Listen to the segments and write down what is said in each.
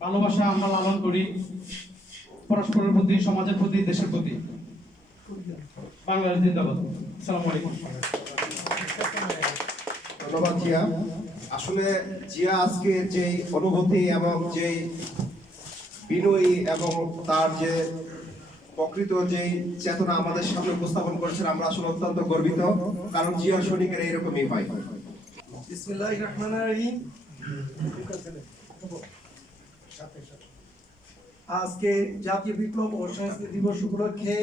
ভালোবাসা আমরা লালন করি পরস্পরের প্রতি সমাজের প্রতি দেশের প্রতি। বাংলাদেশ জিন্দাবাদ। আসসালামু আলাইকুম। ধন্যবাদ জিয়া। আসলে জিয়া আজকে যে অনুভূতি এবং যে বিনয়ী এবং তার যে প্রকৃত যে চেতনা আমাদের সামনে উপস্থাপন করেছেন আমরা আসলে অত্যন্ত গর্বিত কারণ জিয়ার সৈনিকের এইরকমই হয়। বিসমিল্লাহির রহমানির রহিম। আজকে জাতীয় বিপ্লব ও সংস্কৃতি দিবস উপলক্ষে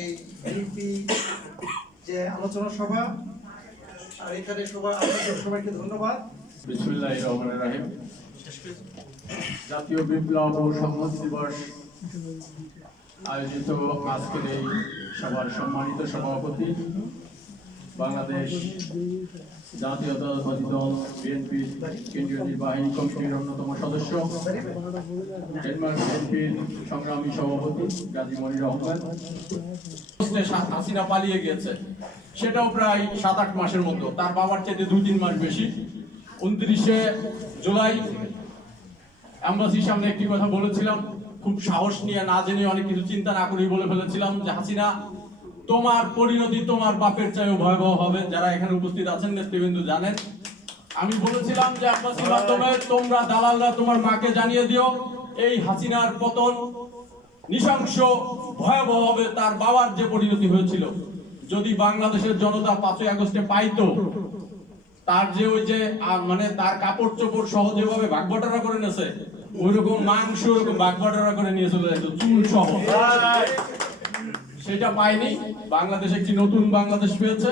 এই বিএনপি যে আলোচনা সভা, আর এখানে সবাই আপনাদের সবাইকে ধন্যবাদ। বিসমুল্লাহ রহমান রাহিম। জাতীয় বিপ্লব ও সংহতি দিবস আয়োজিত আজকের এই সভার সম্মানিত সভাপতি বাংলাদেশ জাতীয়তাবাদী দল বিএনপি, কেন্দ্রীয় নির্বাহী কমিটির অন্যতম সদস্য। ডেনমার্ক বিএনপির সংগ্রামী সভাপতি গাজী মনির রহমান। হাসিনা পালিয়ে গেছে। সেটাও প্রায় সাত আট মাসের মতো। তার বাবার চাইতে দুই তিন মাস বেশি। উনত্রিশে জুলাই অ্যাম্বাসির সামনে একটি কথা বলেছিলাম। খুব সাহস নিয়ে না জেনে অনেক কিছু চিন্তা না করেই বলে ফেলেছিলাম যে হাসিনা তোমার পরিণতি তোমার বাপের চাইও ভয়াবহ হবে। যারা এখানে উপস্থিত আছেন, নেতৃবৃন্দ জানেন। আমি বলেছিলাম যে অ্যাম্বাসির মাধ্যমে তোমরা দালালরা তোমার মাকে জানিয়ে দিও। এই হাসিনার পতন নৃশংস, ভয়াবহ হবে। তার বাবার যে পরিণতি হয়েছিল, যদি বাংলাদেশের জনতা পাঁচই আগস্টে পাইতো, তার যে ওই যে মানে তার কাপড় চোপড় সহ যেভাবে ভাগবাটারা করে নেছে ওই রকম মাংস, ওরকম ভাগবাটারা করে নিয়ে চলে যেত চুল সহ। সেটা পাইনি। বাংলাদেশ একটি নতুন বাংলাদেশ পেয়েছে।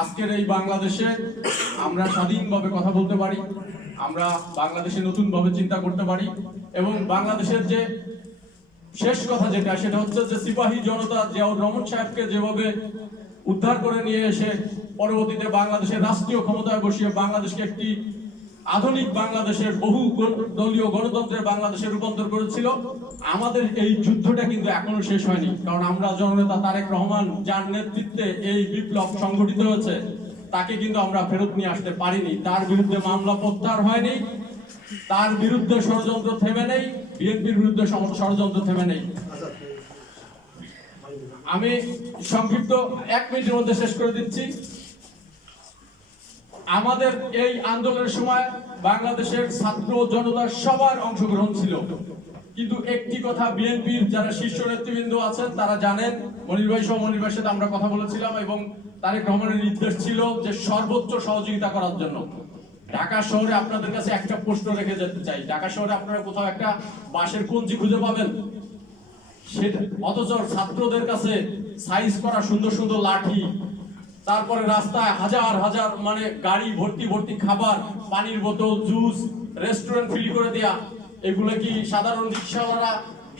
আজকের এই বাংলাদেশে আমরা স্বাধীনভাবে কথা বলতে পারি, আমরা বাংলাদেশে নতুনভাবে চিন্তা করতে পারি এবং বাংলাদেশের যে শেষ কথা যেটা, সেটা হচ্ছে যে সিপাহী জনতা জিয়াউর রহমান সাহেবকে যেভাবে উদ্ধার করে নিয়ে এসে পরবর্তীতে বাংলাদেশের রাষ্ট্রীয় ক্ষমতায় বসিয়ে বাংলাদেশকে একটি আধুনিক বাংলাদেশের বহু দলীয় গণতন্ত্রের বাংলাদেশে রূপান্তর করেছিল। আমাদের এই যুদ্ধটা কিন্তু এখনও শেষ হয়নি। কারণ আমরা জননেতা তারেক রহমান, যার নেতৃত্বে এই বিপ্লব সংগঠিত হয়েছে, তাকে কিন্তু আমরা ফেরত নিয়ে আসতে পারিনি। তার বিরুদ্ধে মামলা প্রত্যাহার হয়নি। তার বিরুদ্ধে ষড়যন্ত্র থেমে নেই। বিএনপির বিরুদ্ধে ষড়যন্ত্র থেমে নেই। আমি সংক্ষিপ্ত এক মিনিটের মধ্যে শেষ করে দিচ্ছি। আমাদের এই আন্দোলনের সময় বাংলাদেশের ছাত্র জনতার সবার অংশগ্রহণ ছিল। কিন্তু একটি কথা বিএনপির যারা শীর্ষ নেতৃবৃন্দ আছেন, তারা জানেন, মনির ভাই সহ মনির ভাইয়ের সাথে আমরা কথা বলেছিলাম এবং তারেক রহমানের নির্দেশ ছিল যে সর্বোচ্চ সহযোগিতা করার জন্য। ঢাকা শহরে আপনাদের কাছে একটা প্রশ্ন রেখে যেতে চাই। ঢাকা শহরে আপনারা কোথাও একটা বাঁশের কঞ্চি খুঁজে পাবেন? সেটা অথচ ছাত্রদের কাছে সাইজ করা সুন্দর সুন্দর লাঠি তারপরে রাস্তায় হাজার হাজার মানে গাড়ি ভর্তি ভর্তি খাবার, পানির বোতল, জুস রেস্টুরেন্ট ফিল করে দেয়া। এগুলো কি সাধারণ রিক্সাওয়ালারা,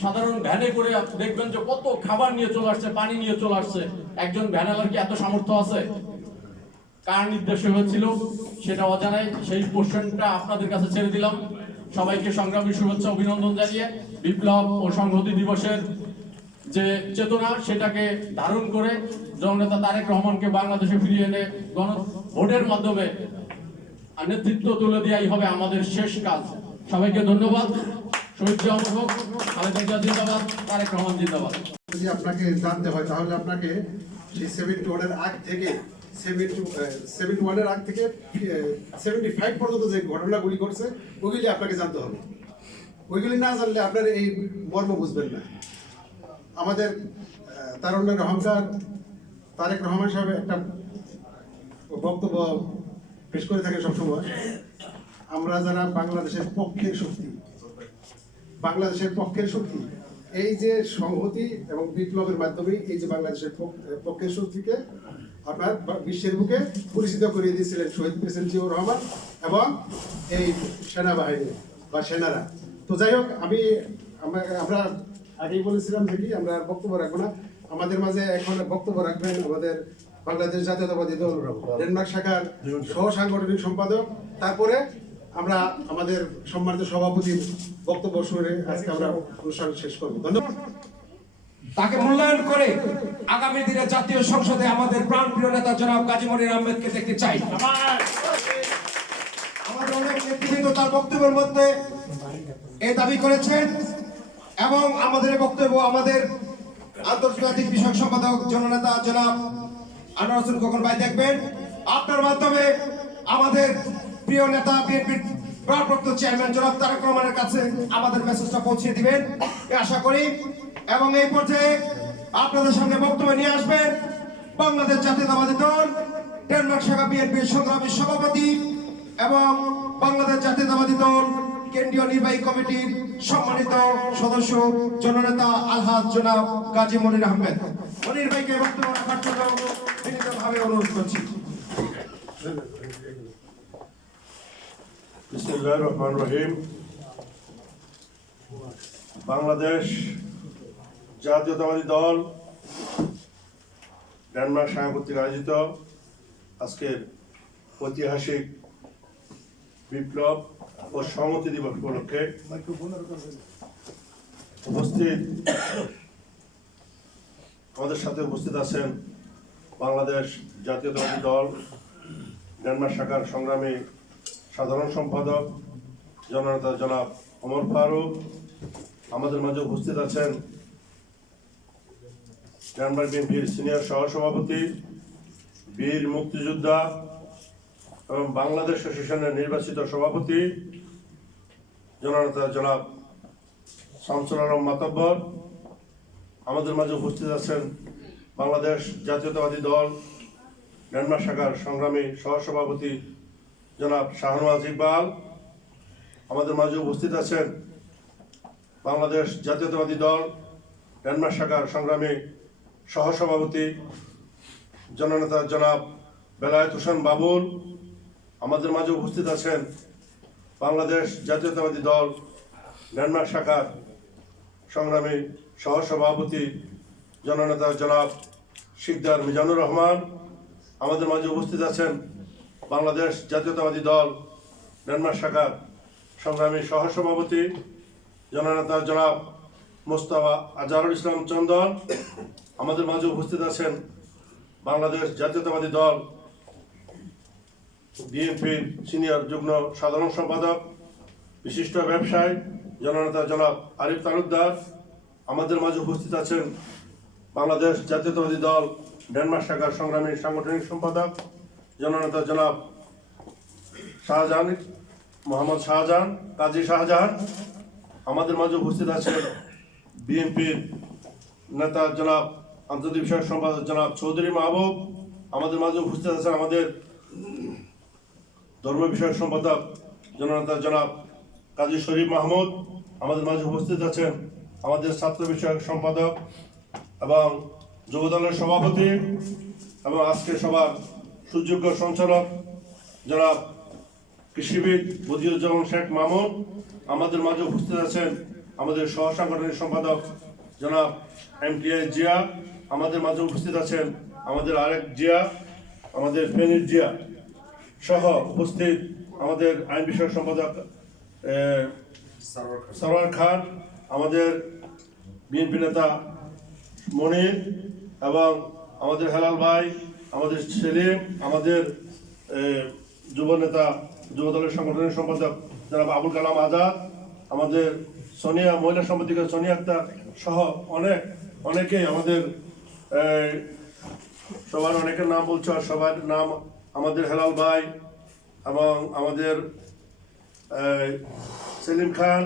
সাধারণ ভ্যানে করে দেখবেন যে কত খাবার নিয়ে চলে আসছে, পানি নিয়ে চলে আসছে। একজন ভ্যানালার কি এত সামর্থ্য আছে? কার নির্দেশে হয়েছিল? সেটা অজানাই। সেই কোশ্চেনটা আপনাদের কাছে ছেড়ে দিলাম। সবাইকে সংগ্রামী শুভেচ্ছা, অভিনন্দন জানিয়ে বিপ্লব ও সংহতি দিবসের যে চেতনা সেটাকে ধারণ করে জননেতা তারেক রহমানকে বাংলাদেশে ফিরিয়ে এনে গণ ভোটের মাধ্যমে নেতৃত্ব তুলে দেওয়াই হবে আমাদের শেষ কাজ। সবাইকে ধন্যবাদ। শহীদ জিয়া হোক খালেদা জিন্দাবাদ, তারেক রহমান জিন্দাবাদ। যদি আপনাকে জানতে হয়, তাহলে আপনাকে সেই সেভেন্টি ওয়ানের আগ থেকে সেভেন্টি সেভেন্টি ওয়ানের আগ থেকে সেভেন্টি ফাইভ পর্যন্ত যে ঘটনাগুলি ঘটছে, ওইগুলি আপনাকে জানতে হবে। ওইগুলি না জানলে আপনার এই মর্ম বুঝবেন না। আমাদের তারুণ্যের অহংকার তারেক রহমান সাহেব একটা বক্তব্য পেশ করে থাকে সবসময়। আমরা যারা বাংলাদেশের পক্ষের শক্তি, বাংলাদেশের পক্ষের শক্তি, এই যে সংহতি এবং বিপ্লবের মাধ্যমে এই যে বাংলাদেশের পক- পক্ষের শক্তিকে বা- বিশ্বের বুকে পরিচিত করিয়ে দিয়েছিলেন শহীদ প্রেসিডেন্ট জিয়াউর রহমান এবং এই সেনাবাহিনী বা সেনারা। তো যাই হোক, আমি আমরা আগেই বলেছিলাম কি আমরা বক্তব্য রাখব না। আমাদের মাঝে এখন বক্তব্য রাখবেন আমাদের বাংলাদেশ জাতীয়তাবাদী দল, ডেনমার্ক শাখার সহ সাংগঠনিক সম্পাদক। তারপরে আমরা আমাদের সম্মানিত সভাপতির বক্তব্য শুনে আজকে আমরা অনুষ্ঠান শেষ করব। ধন্যবাদ। তাকে মূল্যায়ন করে আগামী দিনে জাতীয় সংসদে আমাদের প্রাণপ্রিয় নেতা জনাব গাজী মনির আহমেদকে দেখতে চাই। আমাদের অনেক নেতৃবৃন্দ তার বক্তব্যের মধ্যে এ দাবি করেছেন এবং আমাদের বক্তব্য, আমাদের আন্তর্জাতিক বিষয়ক সম্পাদক জননেতা জনাব আনোয়ার খোকন ভাই দেখবেন। আপনার মাধ্যমে আমাদের প্রিয় নেতা বিএনপির ভারপ্রাপ্ত চেয়ারম্যান জনাব তারেক রহমানের কাছে আমাদের মেসেজটা পৌঁছে দিবেন। আশা করি। এবং এই পর্যায়ে আপনাদের সামনে বক্তব্য নিয়ে আসবেন বাংলাদেশ জাতীয়তাবাদী দল, ডেনমার্ক শাখা বিএনপির সংগ্রামী সভাপতি এবং বাংলাদেশ জাতীয়তাবাদী দল কেন্দ্রীয় নির্বাহী কমিটির সম্মানিত সদস্য, জননেতা আলহাজ জনাব গাজী মনির আহমেদ। মনির ভাইকে বক্তব্য রাখার জন্য বিনীতভাবে অনুরোধ করছি। বিসমুল্লাহ রহমান রহিম। বাংলাদেশ জাতীয়তাবাদী দল ডেনমার্ক শাখা আয়োজিত আজকের ঐতিহাসিক বিপ্লব ও সংহতি দিবস উপলক্ষে উপস্থিত আমাদের সাথে উপস্থিত আছেন বাংলাদেশ জাতীয়তাবাদী দল ডেনমার্ক শাখার সংগ্রামী সাধারণ সম্পাদক, জননেতা জনাব অমর ফারুক, আমাদের মাঝে উপস্থিত আছেন ডেনমার্ক বিএনপির সিনিয়র সহসভাপতি, বীর মুক্তিযোদ্ধা এবং বাংলাদেশ অ্যাসোসিয়েশনের নির্বাচিত সভাপতি জননেতা জনাব শামসুল আলম মাতব্বর, আমাদের মাঝে উপস্থিত আছেন বাংলাদেশ জাতীয়তাবাদী দল ডেনমার্ক শাখার সংগ্রামী সহসভাপতি জনাব শাহনওয়াজ ইকবাল, আমাদের মাঝে উপস্থিত আছেন বাংলাদেশ জাতীয়তাবাদী দল ডেনমার্ক শাখার সংগ্রামী সহসভাপতি জননেতা জনাব বেলায়েত হোসেন বাবুল, আমাদের মাঝে উপস্থিত আছেন বাংলাদেশ জাতীয়তাবাদী দল ডেনমার্ক শাখার সংগ্রামী সহসভাপতি জননেতা জনাব শিকদার মিজানুর রহমান, আমাদের মাঝে উপস্থিত আছেন বাংলাদেশ জাতীয়তাবাদী দল ডেনমার্ক শাখার সংগ্রামী সহসভাপতি জননেতা জনাব মোস্তাফা আজহারুল ইসলাম চন্দন, আমাদের মাঝে উপস্থিত আছেন বাংলাদেশ জাতীয়তাবাদী দল বিএনপির সিনিয়র যুগ্ম সাধারণ সম্পাদক, বিশিষ্ট ব্যবসায়ী, জননেতা জনাব আরিফ তালুকদার। আমাদের মাঝে উপস্থিত আছেন বাংলাদেশ জাতীয়তাবাদী দল ডেনমার্ক শাখার সংগ্রামী সাংগঠনিক সম্পাদক, জননেতা জনাব শাহজাহান, মোহাম্মদ শাহজাহান, কাজী শাহজাহান। আমাদের মাঝে উপস্থিত আছেন বিএনপির নেতা জনাব আন্তর্জাতিক বিষয়ক সম্পাদক জনাব চৌধুরী মাহবুব। আমাদের মাঝে উপস্থিত আছেন আমাদের ধর্ম বিষয়ক সম্পাদক জননেতা জনাব কাজী শরীফ মাহমুদ আমাদের মাঝে উপস্থিত আছেন আমাদের ছাত্র বিষয়ক সম্পাদক এবং যুবদলের সভাপতি এবং আজকে সবার সুযোগ্য সঞ্চালক জনাব কৃষিবিদ বদিউজ্জামান শেখ মামুন আমাদের মাঝে উপস্থিত আছেন আমাদের সহ সাংগঠনিক সম্পাদক জনাব এম টি আই জিয়া আমাদের মাঝে উপস্থিত আছেন আমাদের আরেক জিয়া, আমাদের ফেনির জিয়া। সহ উপস্থিত আমাদের আইন বিষয়ক সম্পাদক সরওয়ার খান। আমাদের বিএনপি নেতা মনির এবং আমাদের হেলাল ভাই আমাদের সেলিম আমাদের যুব নেতা যুব দলের সংগঠনের সম্পাদক জনাব আবুল কালাম আজাদ আমাদের সোনিয়া মহিলা সম্পাদিকা সোনিয়া আক্তার সহ অনেক অনেকেই আমাদের সবার অনেকের নাম বলছো আর সবার নাম আমাদের হেলাল ভাই এবং আমাদের সেলিম খান,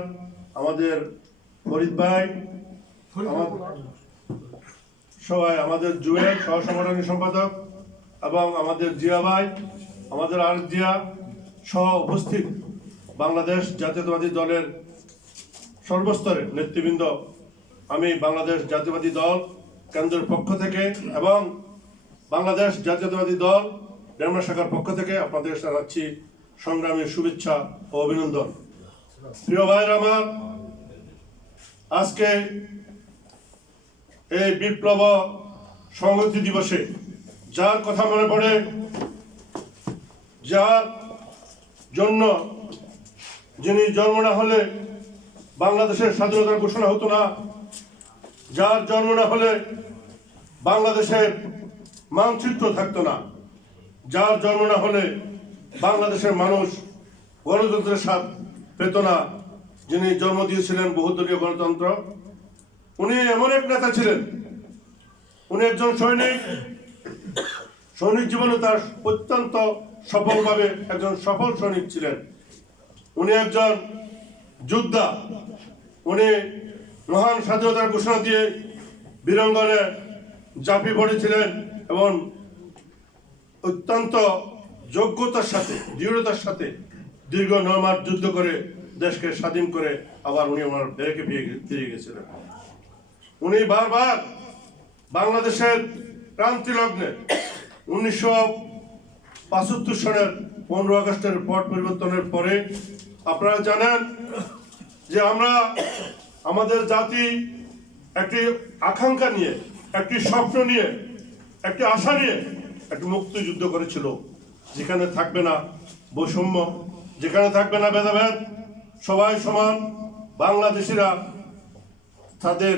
আমাদের ফরিদ ভাই সবাই, আমাদের জুয়েল সহ সংগঠনের সম্পাদক এবং আমাদের জিয়া ভাই, আমাদের আর জিয়া সহ উপস্থিত বাংলাদেশ জাতীয়তাবাদী দলের সর্বস্তরের নেতৃবৃন্দ। আমি বাংলাদেশ জাতীয়তাবাদী দল কেন্দ্রের পক্ষ থেকে এবং বাংলাদেশ জাতীয়তাবাদী দল ডেমরা শাখার পক্ষ থেকে আপনাদের জানাচ্ছি সংগ্রামী শুভেচ্ছা ও অভিনন্দন। প্রিয় ভাইয়ের আমার, আজকে এই বিপ্লব সংহতি দিবসে যার কথা মনে পড়ে, যার জন্য যিনি জন্ম না হলে বাংলাদেশের স্বাধীনতার ঘোষণা হতো না, যার জন্ম না হলে বাংলাদেশের মানচিত্র থাকতো না। যার জন্ম না হলে বাংলাদেশের মানুষ গণতন্ত্রের স্বাদ পেত না। যিনি জন্ম দিয়েছিলেন বহুদলীয় গণতন্ত্র, উনি এমন এক নেতা ছিলেন, উনি একজন সৈনিক। সৈনিক জীবনে তার অত্যন্ত সফলভাবে একজন সফল সৈনিক ছিলেন। উনি একজন যোদ্ধা। উনি মহান স্বাধীনতার ঘোষণা দিয়ে বীরঙ্গনে ঝাঁপি পড়েছিলেন এবং অত্যন্ত যোগ্যতার সাথে, দৃঢ়তার সাথে দীর্ঘ নয় মাস যুদ্ধ করে দেশকে স্বাধীন করে আবার উনি ওনার ব্যারেকে ফিরে গেছিলেন উনি বারবার বাংলাদেশের ক্রান্তি লগ্নে উনিশশো পঁচাত্তর সনের পনেরো আগস্টের পট পরিবর্তনের পরে আপনারা জানেন যে আমরা আমাদের জাতি একটি আকাঙ্ক্ষা নিয়ে, একটি স্বপ্ন নিয়ে, একটি আশা নিয়ে একটি মুক্তিযুদ্ধ করেছিল, যেখানে থাকবে না বৈষম্য, যেখানে থাকবে না ভেদাভেদ, সবাই সমান, বাংলাদেশিরা তাদের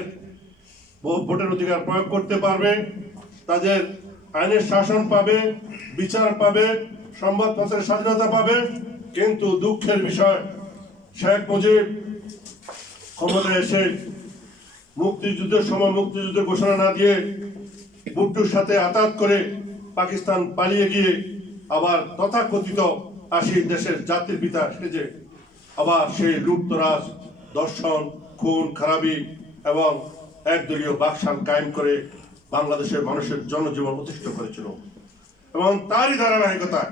ভোটের অধিকার প্রয়োগ করতে পারবে, তাদের আইনের শাসন পাবে, বিচার পাবে সংবাদপত্রের স্বাধীনতা পাবে, কিন্তু দুঃখের বিষয়, শেখ মুজিব ক্ষমতায় এসে মুক্তিযুদ্ধের সময় মুক্তিযুদ্ধের ঘোষণা না দিয়ে বুট্টুর সাথে আতাত করে পাকিস্তান পালিয়ে গিয়ে আবার তথাকথিত আসি দেশের জাতির পিতা সেজে আবার সেই লুপ্তরাজ, দর্শন, খুন, খারাপি এবং একদলীয় বাকশাল কায়েম করে বাংলাদেশের মানুষের জনজীবন অতিষ্ঠ করেছিল। এবং তারই ধারাবাহিকতায়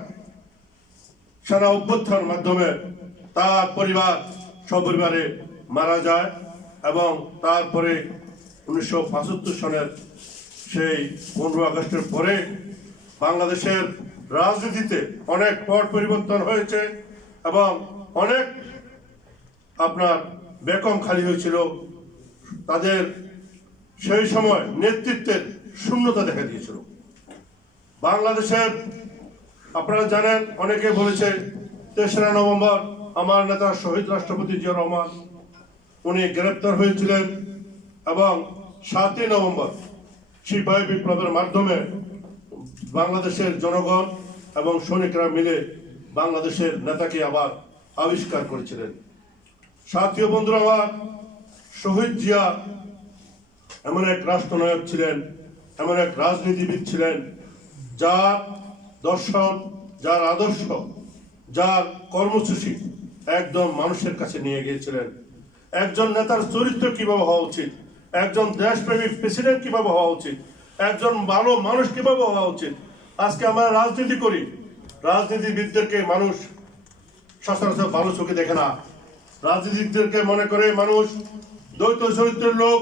সেনা অভ্যুত্থানের মাধ্যমে তার পরিবার, সপরিবারে মারা যায় এবং তারপরে উনিশশো পঁচাত্তর সনের সেই পনেরো আগস্টের পরে বাংলাদেশের রাজনীতিতে অনেক পট পরিবর্তন হয়েছে এবং অনেক আপনার বেকম খালি হয়েছিল। তাদের সেই সময় নেতৃত্বের শূন্যতা দেখা দিয়েছিল। বাংলাদেশের, আপনারা জানেন, অনেকে বলেছে, তেসরা নভেম্বর আমার নেতা শহীদ রাষ্ট্রপতি জিয়া রহমান, উনি গ্রেপ্তার হয়েছিলেন এবং সাতই নভেম্বর সিপাহী বিপ্লবের মাধ্যমে বাংলাদেশের জনগণ এবং সৈনিকরা মিলে বাংলাদেশের নেতাকে আবার আবিষ্কার করেছিলেন। সাথীয় বন্ধুরা আমার, শহীদ জিয়া এমন এক রাষ্ট্রনায়ক ছিলেন, এমন এক রাজনীতিবিদ ছিলেন, যার দর্শন, যার আদর্শ, যার কর্মসূচি একদম মানুষের কাছে নিয়ে গিয়েছিলেন। একজন নেতার চরিত্র কীভাবে হওয়া উচিত? একজন দেশপ্রেমিক প্রেসিডেন্ট কীভাবে হওয়া উচিত? একজন ভালো মানুষ কীভাবে হওয়া উচিত? আজকে আমরা রাজনীতি করি। রাজনীতিবিদদেরকে মানুষ সচরাচর ভালো চোখে দেখে না। রাজনীতিকদেরকে মনে করে মানুষ দ্বৈত চরিত্রের লোক,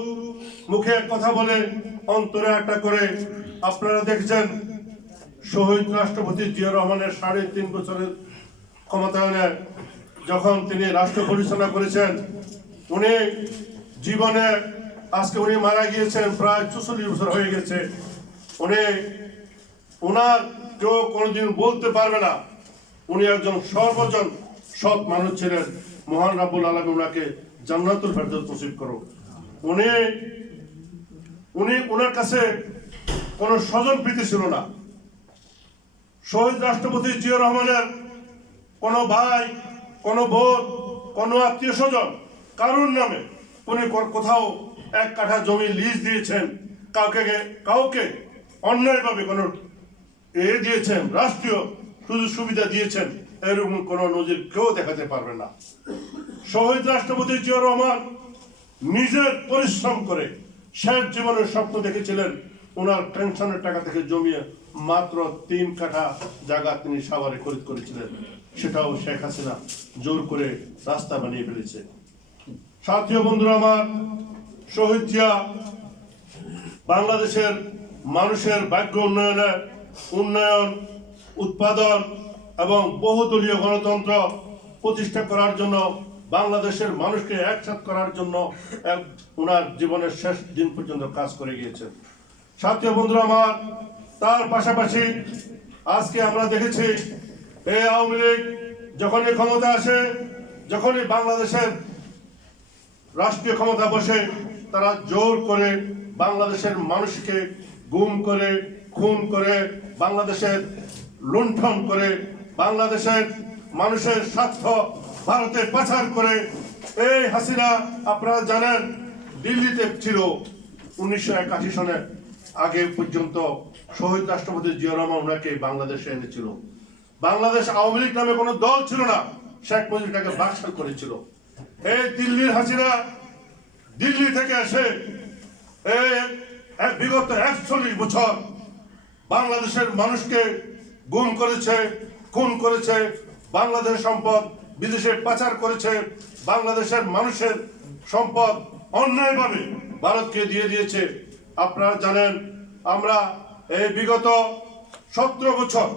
মুখে এক কথা বলে, অন্তরে একটা করে। আপনারা দেখছেন, শহীদ রাষ্ট্রপতি জিয়া রহমানের সাড়ে তিন বছরের ক্ষমতায়নে যখন তিনি রাষ্ট্র পরিচালনা করেছেন, উনি জীবনে আজকে উনি মারা গিয়েছেন, প্রায় চুচল্লিশ বছর হয়ে গেছে। উনি ওনার কেউ কোনোদিন বলতে পারবে না, উনি একজন সর্বজন সৎ মানুষ ছিলেন। মহান রাবুল আলম ওনাকে জান্নাতুল ফেরদৌস নসিব করো উনি উনি ওনার কাছে কোনো স্বজন প্রীতি ছিল না। শহীদ রাষ্ট্রপতি জিয়া রহমানের কোনো ভাই, কোনো বোন, কোনো আত্মীয় স্বজন কারুর নামে উনি কোথাও এক কাঠা জমি লিজ দিয়েছেন, কাউকে কাউকে অন্যায়ভাবে কোনো এ দিয়েছেন, রাষ্ট্রীয় সুযোগ সুবিধা দিয়েছেন, এরকম কোনো নজির কেউ দেখাতে পারবে না। শহীদ রাষ্ট্রপতি জিয়া রহমান নিজের পরিশ্রম করে শেষ জীবনের স্বপ্ন দেখেছিলেন, ওনার পেনশনের টাকা থেকে জমিয়ে মাত্র তিন কাঠা জায়গা তিনি সাভারে খরিদ করেছিলেন। সেটাও শেখ হাসিনা জোর করে রাস্তা বানিয়ে ফেলেছে। সাথীয় বন্ধুরা আমার শহীদ জিয়া বাংলাদেশের মানুষের ভাগ্য উন্নয়নে উন্নয়ন, উৎপাদন এবং বহুদলীয় গণতন্ত্র প্রতিষ্ঠা করার জন্য বাংলাদেশের মানুষকে একসাথ করার জন্য এক ওনার জীবনের শেষ দিন পর্যন্ত কাজ করে গিয়েছেন সাথীয় বন্ধুরা আমার, তার পাশাপাশি আজকে আমরা দেখেছি এই আওয়ামী লীগ যখনই ক্ষমতা আসে, যখনই বাংলাদেশের রাষ্ট্রীয় ক্ষমতা বসে তারা জোর করে বাংলাদেশের মানুষকে গুম করে, খুন করে, বাংলাদেশের লুণ্ঠন করে, বাংলাদেশের মানুষের স্বার্থ ভারতে পাচার করে। এই হাসিনা, আপনারা জানেন, দিল্লিতে ছিল উনিশশো একাশি সনে। আগে পর্যন্ত শহীদ রাষ্ট্রপতি জিয়া রহমান ওনাকে বাংলাদেশে এনেছিল। বাংলাদেশ আওয়ামী লীগ নামে কোনো দল ছিল না। শেখ মুজিব তাকে বাকশাল করেছিল। এই দিল্লির হাসিনা দিল্লি থেকে এসে বিগত একচল্লিশ বছর বাংলাদেশের মানুষকে গুম করেছে, খুন করেছে, বাংলাদেশ সম্পদ বিদেশে পাচার করেছে, বাংলাদেশের মানুষের সম্পদ অন্যায়ভাবে ভারতকে দিয়ে দিয়েছে। আপনারা জানেন, আমরা এই বিগত সতেরো বছর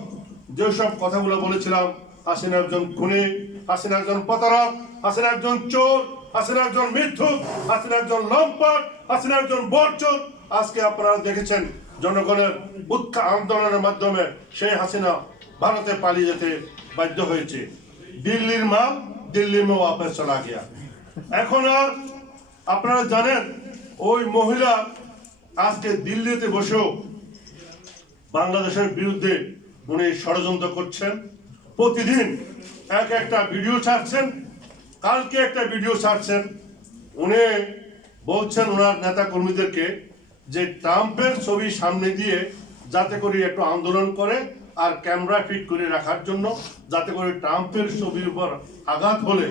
যেসব কথাগুলো বলেছিলাম, হাসিনা একজন খুনি, হাসিনা একজন প্রতারক, হাসিনা একজন চোর হাসিনা একজন মিথ্যুক, হাসিনা একজন লম্পট, হাসিনা একজন বরচোর আজকে আপনারা দেখেছেন জনগণের উৎখা আন্দোলনের মাধ্যমে সেই হাসিনা ভারতে পালিয়ে যেতে বাধ্য হয়েছে। দিল্লির মা দিল্লি মে চলা গিয়া। এখন আর আপনারা জানেন, ওই মহিলা আজকে দিল্লিতে বসেও বাংলাদেশের বিরুদ্ধে উনি ষড়যন্ত্র করছেন। প্রতিদিন এক একটা ভিডিও ছাড়ছেন কালকে একটা ভিডিও ছাড়ছেন। উনি বলছেন ওনার নেতা কর্মীদেরকে যে ট্রাম্পের ছবি সামনে দিয়ে যাতে করে একটু আন্দোলন করে আর ক্যামেরা ফিট করে রাখার জন্য যাতে করে ট্রাম্পের ছবির উপর আঘাত হলে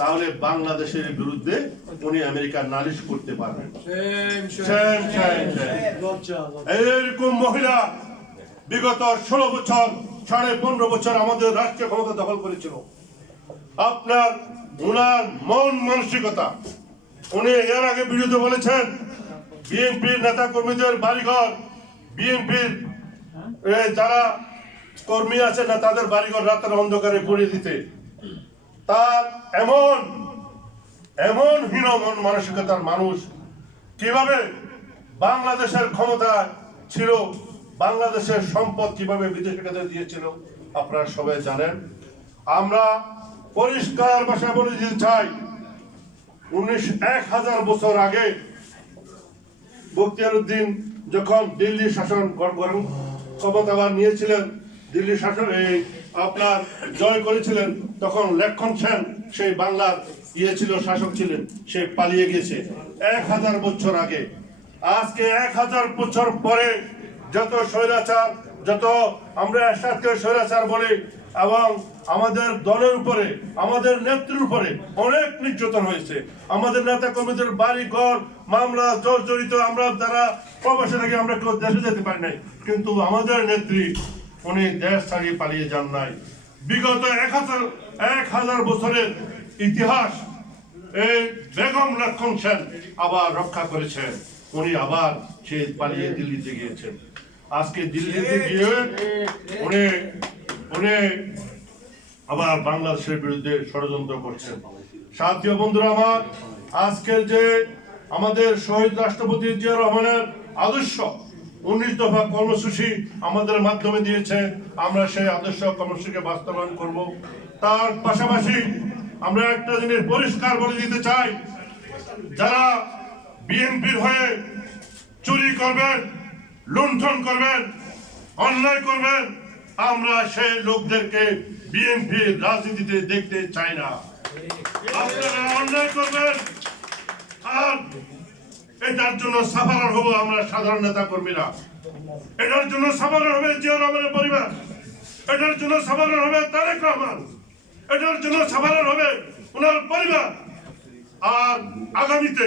তাহলে বাংলাদেশের বিরুদ্ধে উনি আমেরিকার নালিশ করতে পারবেন. এরকম মহিলা বিগত ষোলো বছর সাড়ে পনেরো বছর আমাদের রাষ্ট্রীয় ক্ষমতা দখল করেছিল। আপনার ওনার মন মানসিকতা। উনি এর আগে বিরুদ্ধে বলেছেন, বিএনপির নেতা কর্মীদের বাড়িঘর, বিএনপির যারা কর্মী আছে না, তাদের বাড়িঘর রাতের অন্ধকারে পড়ে দিতে। তার এমন এমন হীন মন মানসিকতার মানুষ কীভাবে বাংলাদেশের ক্ষমতা ছিল, বাংলাদেশের সম্পদ কীভাবে বিদেশে দিয়েছিল, আপনারা সবাই জানেন। আমরা পরিষ্কার ভাষায় বলে দিতে চাই, উনিশ এক হাজার বছর আগে বখতিয়ার উদ্দিন যখন দিল্লি শাসন গড়- ক্ষমতাবার নিয়েছিলেন, দিল্লি শাসন, এই আপনার জয় করেছিলেন, তখন লক্ষণ সেন সেই বাংলার ইয়ে ছিল, শাসক ছিলেন, সে পালিয়ে গেছে এক হাজার বছর আগে। আজকে এক হাজার বছর পরে যত স্বৈরাচার, যত আমরা স্বৈরাচার বলি, এবং আমাদের দলের উপরে, আমাদের নেত্রীর উপরে অনেক নির্যাতন হয়েছে। আমাদের নেতা কর্মীদের বাড়ি ঘর, মামলা জর্জরিত, আমরা যারা প্রবাসে থাকি, আমরা কেউ দেশে যেতে পারি নাই। কিন্তু আমাদের নেত্রী, উনি দেশ ছাড়িয়ে পালিয়ে যান নাই। বিগত এক হাজার এক হাজার বছরের ইতিহাস, এই বেগম লক্ষণ সেন আবার রক্ষা করেছেন। উনি আবার সে পালিয়ে দিল্লিতে গিয়েছেন। আজকে দিল্লিতে গিয়ে উনি উনি আবার বাংলাদেশের বিরুদ্ধে ষড়যন্ত্র করছেন। সাথী ও বন্ধুরা আমার, আজকের যে আমাদের শহীদ রাষ্ট্রপতি জিয়া রহমানের আদর্শ, উনিশ দফা কর্মসূচি আমাদের মাধ্যমে দিয়েছে, আমরা সেই আদর্শ কর্মসূচিকে বাস্তবায়ন করব। তার পাশাপাশি আমরা একটা জিনিস পরিষ্কার বলে দিতে চাই, যারা বিএনপির হয়ে চুরি করবেন, লুণ্ঠন করবেন, অন্যায় করবেন, আমরা সেই লোকদেরকে বিএনপির রাজনীতিতে দেখতে চাই না। আপনারা অন্যায় করবেন, আর এটার জন্য সাফারার হব আমরা সাধারণ নেতা কর্মীরা এটার জন্য সাফারার হবে জিয়া রহমানের পরিবার। এটার জন্য সাফারার হবে তারেক রহমান। এটার জন্য সাফারার হবে ওনার পরিবার। আর আগামীতে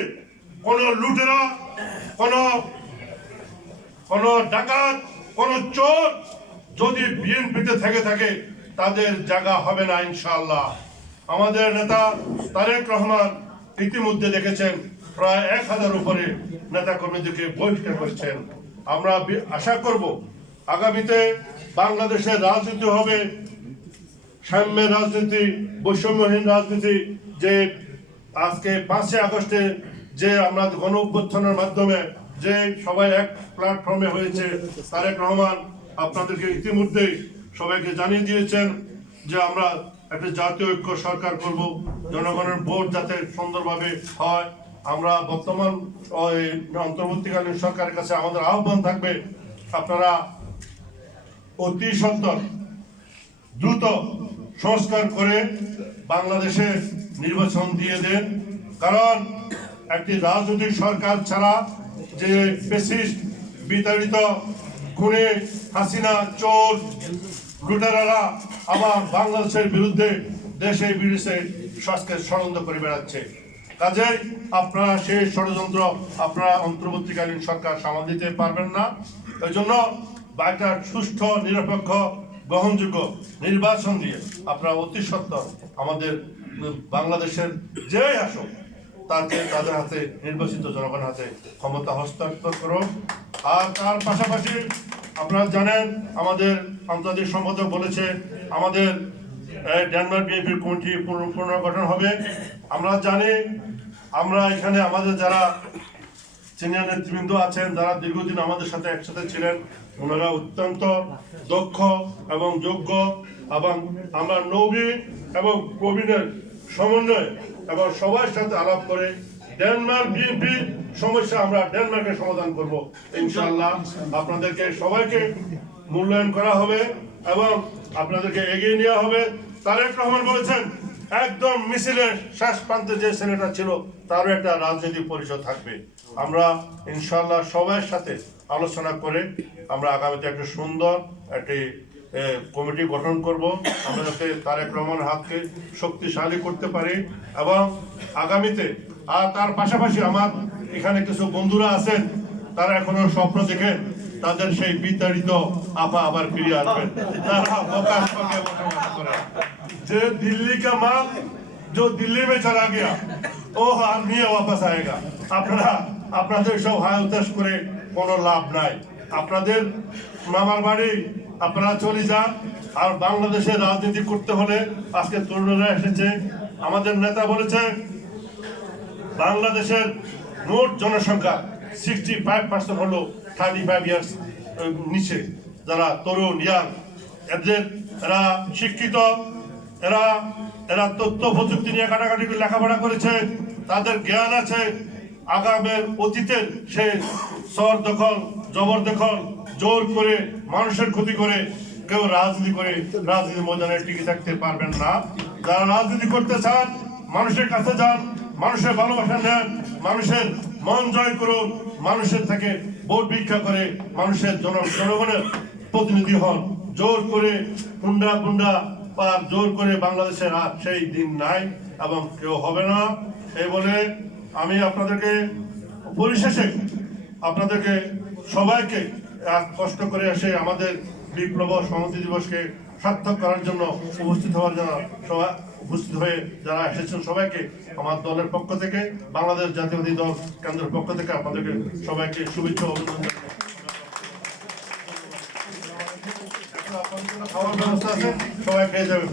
কোন লুটেরা, কোন কোন ডাকাত, কোন চোর যদি বিএনপিতে থেকে থাকে তাদের জায়গা হবে না ইনশাল্লাহ আমাদের নেতা তারেক রহমান ইতিমধ্যে দেখেছেন, প্রায় এক হাজার উপরে নেতা কর্মীদেরকে বহিষ্কার করেছেন। আমরা আশা করব আগামীতে বাংলাদেশের রাজনীতি হবে, সাম্যের রাজনীতি, বৈষম্যহীন রাজনীতি, যে আজকে পাঁচই আগস্টে যে আমরা গণ অভ্যুত্থানের মাধ্যমে যে সবাই এক প্ল্যাটফর্মে হয়েছে, তারেক রহমান আপনাদেরকে ইতিমধ্যে সবাইকে জানিয়ে দিয়েছেন যে আমরা একটা জাতীয় ঐক্য সরকার করব, জনগণের ভোট যাতে সুন্দরভাবে হয়। আমরা বর্তমান অন্তর্বর্তীকালীন সরকারের কাছে আমাদের আহ্বান থাকবে, আপনারা অতি সত্তর দ্রুত সংস্কার করে বাংলাদেশে নির্বাচন দিয়ে দেন। কারণ একটি রাজনৈতিক সরকার ছাড়া যে বিতাড়িত, খুনে, হাসিনা, চোর লুটেরারা আবার বাংলাদেশের বিরুদ্ধে দেশে বিদেশে সসকে ষড়যন্ত্র করে বেড়াচ্ছে। কাজেই আপনারা সেই ষড়যন্ত্র আপনারা অন্তর্বর্তীকালীন সরকার সামাল দিতে পারবেন না। ওই জন্য বা একটা সুষ্ঠু, নিরপেক্ষ, গ্রহণযোগ্য নির্বাচন দিয়ে আপনারা অতি সত্তর আমাদের বাংলাদেশের যেই আসুক তাকে তাদের হাতে নির্বাচিত জনগণের হাতে ক্ষমতা হস্তান্তর করুন। আর তার পাশাপাশি আপনারা জানেন, আমাদের আন্তর্জাতিক সম্পাদক বলেছে, আমাদের ডেনমার্ক বিএনপির কমিটি পুনর্গঠন হবে। আমরা জানি, আমরা এখানে আমাদের যারা সিনিয়র নেতৃবৃন্দ আছেন, যারা দীর্ঘদিন আমাদের সাথে একসাথে ছিলেন, ওনারা অত্যন্ত দক্ষ এবং যোগ্য এবং আমরা নবী এবং প্রবীণের সমন্বয় এবং সবার সাথে আলাপ করে ডেনমার্ক বিএনপির সমস্যা আমরা ডেনমার্কের সমাধান করব, ইনশাআল্লাহ। আপনাদেরকে সবাইকে মূল্যায়ন করা হবে এবং আপনাদেরকে এগিয়ে নেওয়া হবে। তারেক রহমান বলেছেন, একদম মিছিলের শেষ প্রান্তে যে ছেলেটা ছিল, তারও একটা রাজনৈতিক পরিচয় থাকবে। আমরা ইনশাল্লাহ সবার সাথে আলোচনা করে আমরা আগামীতে একটা সুন্দর, একটি কমিটি গঠন করব আমরা যাতে তারেক রহমান হাতকে শক্তিশালী করতে পারি এবং আগামীতে আর তার পাশাপাশি আমার এখানে কিছু বন্ধুরা আছেন তারা এখনো স্বপ্ন দেখে তাদের সেই বিতাড়িত আপা আবার ফিরে আসবেন তারা প্রকাশ করে বসবাস করে যে दिल्ली का माल जो दिल्ली में चला गया ও আর নিয়ে वापस आएगा আপনারা আপনাদের সব হায় উতাস করে কোনো লাভ নাই আপনাদের মামার বাড়ি আপনারা চলে যান। আর বাংলাদেশে রাজনীতি করতে হলে আজকে তরুণরা এসেছে। আমাদের নেতা বলেছে, বাংলাদেশের মোট জনসংখ্যা সিক্সটি ফাইভ পার্সেন্ট হলো থার্টি ফাইভ ইয়ার্স নিচে। যারা তরুণ ইয়াং এদের, এরা শিক্ষিত, এরা এরা তথ্য প্রযুক্তি নিয়ে কাটাকাটি লেখাপড়া করেছে। তাদের জ্ঞান আছে। আগামের অতীতের সে সর দখল, জবর দখল জোর করে মানুষের ক্ষতি করে কেউ রাজনীতি করে রাজনীতি ময়দানে টিকে থাকতে পারবেন না। যারা রাজনীতি করতে চান, মানুষের কাছে যান, মানুষের ভালোবাসা নেন, মানুষের মন জয় করুন, মানুষের থেকে ভোট ভিক্ষা করে মানুষের জন জনগণের প্রতিনিধি হন। জোর করে পুন্ডা পুন্ডা বা জোর করে বাংলাদেশের আর সেই দিন নাই এবং কেউ হবে না। এই বলে আমি আপনাদেরকে পরিশেষে আপনাদেরকে সবাইকে কষ্ট করে এসে আমাদের বিপ্লব সংহতি দিবসকে সার্থক করার জন্য উপস্থিত হওয়ার জন্য সবাই উপস্থিত হয়ে যারা এসেছেন সবাইকে আমার দলের পক্ষ থেকে, বাংলাদেশ জাতীয়বাদী দল কেন্দ্রের পক্ষ থেকে আপনাদেরকে সবাইকে শুভেচ্ছা অভিনন্দন খাওয়ার ব্যবস্থা আছে, সবাই খেয়ে যাবেন